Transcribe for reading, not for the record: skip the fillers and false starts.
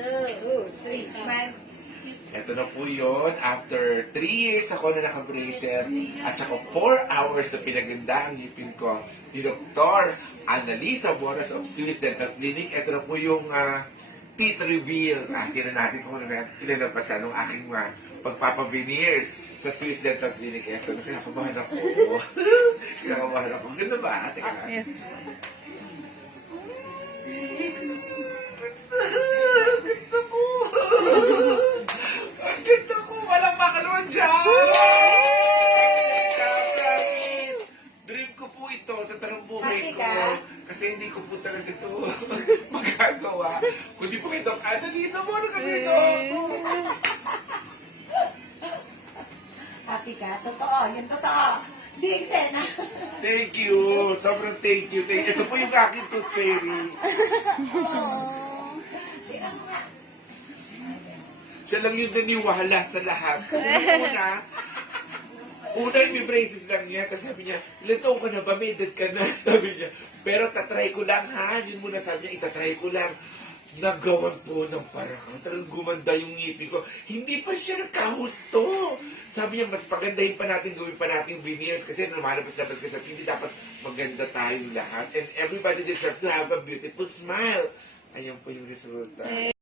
2, 3, smile. Ito na po yun. After 3 years ako na naka-braces at saka 4 hours na pinaganda ang ngipin ko ni Dr. Annalisa Boras of Swiss Dental Clinic. Ito na po yung teeth reveal. Tingnan natin kung ano na tinalampasan ng aking pagpapaveneers sa Swiss Dental Clinic. Ito na, kinakabahan ako. Kinakabahan ako. Ganda ba? Teka. Yes. Ganda po. Ang ganda ko! Walang makalawan dyan! Promise! Dream ko po ito sa tarong buhay ko. Kasi hindi ko po talaga ito magagawa. Kundi po ito, Annalisa mo na kami ito! Happy ka? Totoo. Yung totoo. Hindi eksena. Thank you! Sobrang thank you. Ito po yung aking tooth fairy. Tingnan mo nga. Siya lang yung naniwala sa lahat. Kasi nung una yung braces lang niya. Tapos sabi niya, ilan taon ka na ba? May edad ka na. Sabi niya, pero tatry ko lang ha. Yun muna sabi niya, itatry ko lang. Nagawan po ng parang. Talagang gumanda yung ngipin ko. Hindi pa siya nagkahusto. Sabi niya, mas pagandahin pa natin, gawin pa natin veneers. Kasi lumalabas-labas ka sa hindi dapat maganda tayong lahat. And everybody deserves to have a beautiful smile. Ayan po yung resulta.